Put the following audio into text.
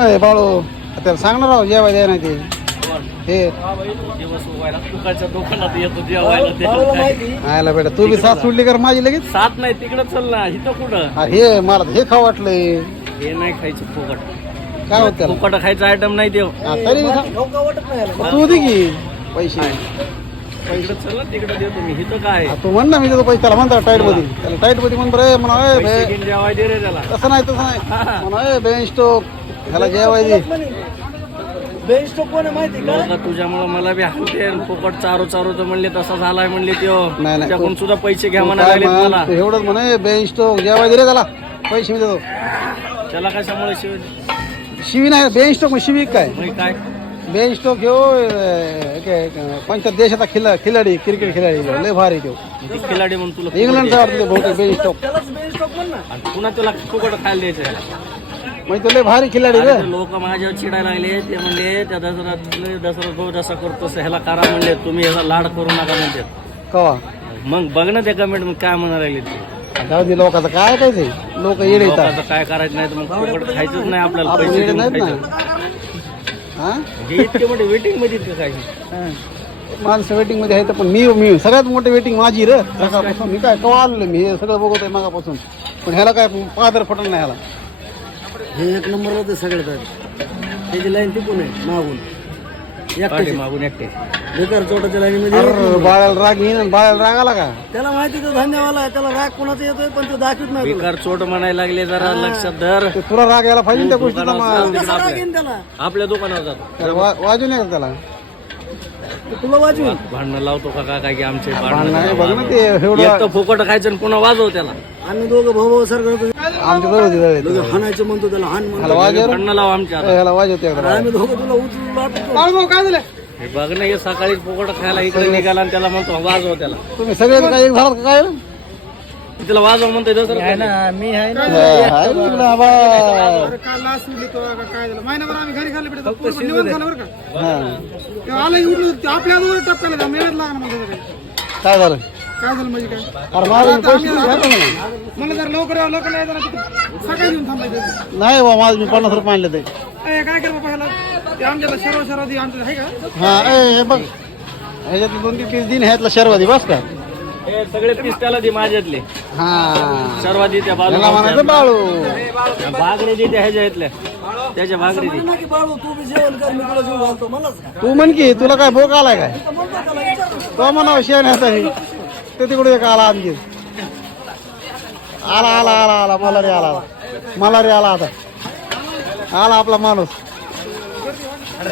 अरे बाळू त्याला सांगणार राव जेवाय द्या नाही ते. हे. दिवस उभायला दुकानच्या दुकानात येतो जेवायला ते काय. आयला बेटा तू बी साथ सोडली कर माझी लगेच. सात नाही तिकडं चल ना इथं कुठं? अरे हे मला हे खाऊ वाटलंय. हे नाही खायचं फुकट. काय होत त्याला? फुकट खायचं आयटम नाही देव. हा, तरी बी. तू दे की पैसे. इकडं चल ना तिकडं देतो मी. इथं काय? हा, तू म्हण ना मी देतो पैसे. त्याला म्हणता टाईटमध्ये. त्याला टाईटमध्ये म्हण बरं म्हणा ए, पैसे बे- घेऊन जेवाय दे रे त्याला. तसं नाही तसं नाही. म्हणा ए, बेन स्टोक ह्याला जेवाय दे लोकं तुझ्यामुळं मला बी हाणते फुकट चारू चारू तर म्हणले तसा झालाय म्हणले त्यो. नाही. त्याकडून सुद्धा पैसे घ्या तू काय लागलेत मला. म्हण, तू एवढंच म्हणे बेन स्टोक जेवाय दे रे त्याला. पैसे मी देतो. त्याला कशामुळे शिव? शिवी नाही स्टोक मग शिवी काय? काय? बेन स्टोक ह्यो पंचायत देशाचा खिला खिलाडी क्रिकेट खिलाडी लय भारी तो. ती खिलाडी म्हणून तुला इंग्लंडचा वाटतं बहुतेक बेन स्टोक आणि पुन्हा तुला फुकट खायला द्यायचं म्हणजे तो लय भारी खिलाडी रे. लोक माझ्यावर चिडायला लागले. ते म्हणले त्या दसऱ्यात दसरा भाऊ जसा करतो ह्याला करा म्हणले. तुम्ही ह्याला लाड करू नका म्हणते कवा? मग बघ ना त्या कमेंट मग काय म्हणायला लागले ते. जाऊ दे लोकांचं काय काय ते? लोक येडे येतात. काय करायचं नाही तर मग फुकट खायचंच नाही आपल्याला पैसे देऊन नाहीत ना. हे? इतके मोठे वेटिंगमध्ये इतकं काय? माणसं वेटिंगमध्ये आहे तर पण मी मी सगळ्यात मोठी वेटिंग माझी रे. सकाळपासून मी काय कवा आलेलो मी? हे सगळं बघतोय मागापासून. पण ह्याला काय पादर फटल नाही ह्याला. हे एक नंबर होते सगळ्यात त्याची लाईन टिकून आहे मागून. पाठी मागून एकटे. बेकार चोटाच्या लाईनीमध्ये अरे बाळाला राग येईन आणि बाळाला राग आला का? त्याला माहिती तो धन्यवाद आहे त्याला राग कोणाचा येतोय पण तो दाखवत नाही तुला. बेकार चोट म्हणायला लागले जरा लक्षात धर. ते तुला राग यायला पाहिजे ना त्या गोष्टीचा दुकानावर मग. जा. कसा राग येईन त्याला. आपल्या दुकानावर जातो. त्याला वा- वाजू नये का त्याला. तो तुला वाजवी. भांडणं लावतो का काय की आमचे भांडण नाही बघ ना भांडणं ते एवढं एक तर फुकट खायचं आणि पुन्हा वाजव त्याला. आम्ही दोघं भाऊ भाऊ सारखं आमच्या येते. हाणायचं म्हणतो त्याला हाण म्हणतो. भांडणं लाव आमच्या आता. ह्याला. आम्ही दोघं तुला उचलून लाटतो. भाऊ काय झालं? हे बघ ना हे सकाळी फुकट खायला इकडे निघाला आणि त्याला म्हणतो वाजव त्याला. तुम्ही सगळे काय एक झालात का काय? तिला वाजव म्हणतोय दुसरं मी आहे ना हाय इकडं आबा. काल लास्ट उरली तो का काय झालं? महिनाभर आम्ही घरी खाल्ले भेटत पूर्ण निवंत झालं बरं का? हा. तेव्हा आलं उठलो ते आपल्या टप्प्याला जा, मिळत लागणार काही. काय झालं? काय झालं म्हणजे काय? अरे माझे पैसे किती घेतो ना? मला जर लवकर यावं लवकर नाही जाणार तिथं सकाळी येऊन थांबायचं नाही बा माझं मी पन्नास रुपये आणले ते. काय कर बाबा ह्याला? ते आमच्याला सर्व सर्व आमचं आहे का? हा ए हे बघ. ह्याच्यात दोन तीन पीस दिन ह्यातला शर्वादी बस का? हे सगळे पीस त्याला दे माझ्यातले. हा. सर्वात त्या त्याला म्हणायचं बाजू बाळू. भागरे दे त्या ह्याच्या इथल्या. त्याच्या भागरे दे. म्हणा की बाळू तू बी जेवण कर मी तुला जेवण घालतो मलाच का? तू म्हण की तुला काय भोग आलाय काय? तर म्हणतो त्याला विचारतो तो म्हणावं शेण मी ते तिकडे एक आला आणखी. आला आला आला आला मला रे आला. मला रे आला आता. आला आपला माणूस.